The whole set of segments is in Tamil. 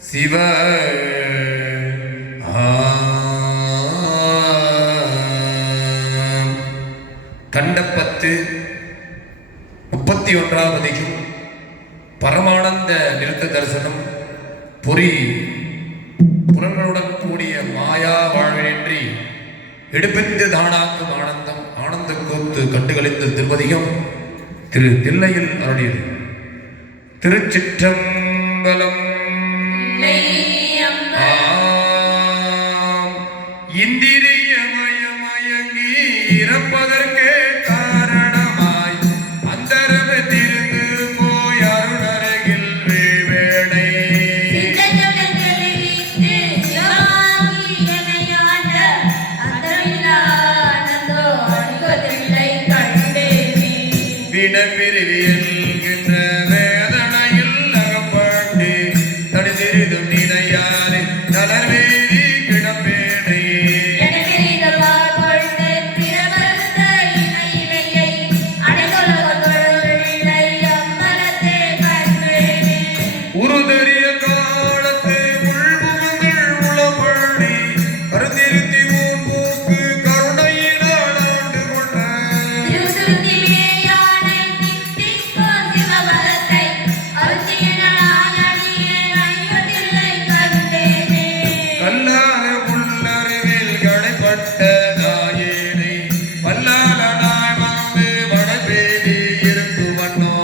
சிவ கண்டப்பத்து 31வது பரமானந்த நிறுத்த தரிசனம் பொறி புலன்களுடன் கூடிய மாயா வாழ்வின்றி எடுப்பிந்து தானாக்கும் ஆனந்தம் ஆனந்த கோத்து கண்டுகளித்த திருப்பதிகம் திரு தில்லையில் அருளியது. திருச்சிற்றம்பலம். இந்திரியமயமயங்கி இறப்பதற்கே காரணமாய் அந்தரவத்திருந்து போய் அருணருகில் வேளை விடப்பிரிவி என்கின்ற வேதனையில் அகப்பட்டு தடுதிரிதும் நினையாறு தளர்வேதி கிடப்பேனை உருதறிய காலத்து உள்புகங்கள் உளப்பள்ளி கருத்திருத்தி ஊன்போக்கு கருணையினால் ஆண்டு கொண்ட கல்லாத புல்லருவில் கடைப்பட்ட நாயேனை பல்லாளனாய் வந்து வடபேதி இருக்கும் வண்ணோ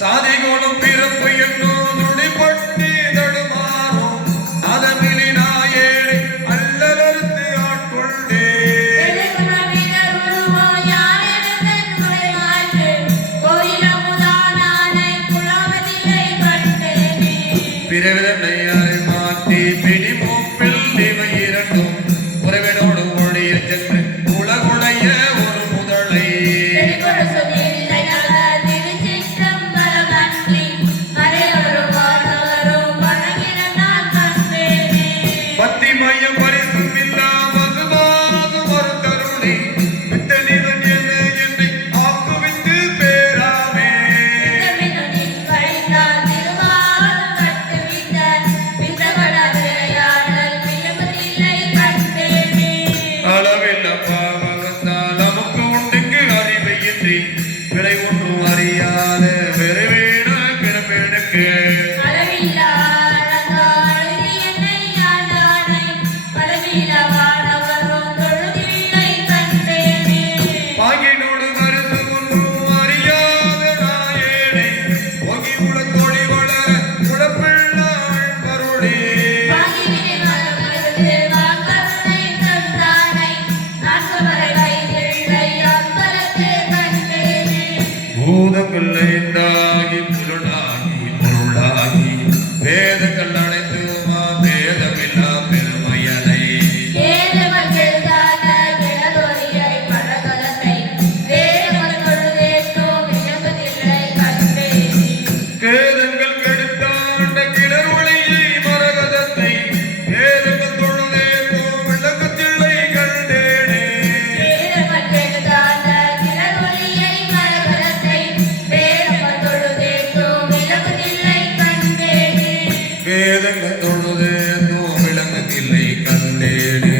சாதி கோலம் பிறப்பு என்னோ துடிப்பட்டு தடுமாறும் அதமிழி நாயேனை அல்லலறுத்து ஆட்கொண்டே பிறவிதனையாரை மாற்றி பிடிமூப்பில் இவை இரண்டும் உறவினோடு ஒழிய சென்று உலகுடைய ஒரு முதலை பத்தி மையம் பரிசும் இல்லா மதுமாகும் ஒரு தருணி வித்தனிவன் என்ன என்னை ஆக்குவித்து பேராமே அளவில்ல பாவகத்தால் நமக்கு உண்டுக்கு அறிவையின்றி விலை ஒன்றும் அறியாத வெறுவேட கிடப்பெடுக்கு பாகினோடு மருந்து ஒன்றும் அறியாத நாயேனை ஒகி உலகோடி வளர உழப்பிள்ளாள் கருளே பூதங்கள் ஐந்தாகி புலனாகி பொருளாகி வேதங்கள் அனைத்துமா வேதமில்லா பெருமையனை கேதங்கள் கெடுத்தாண்ட கிணறு ஒளியை மரகதத்தை வேதங்கள் தொழுதேனோ விளக்கத்தில்லை கண்டேனே வேதங்கள் தொழுதேனோ விளக்கத்தில்லை கண்டேனே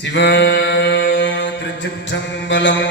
சிவ திருச்சிற்றம்பலம்.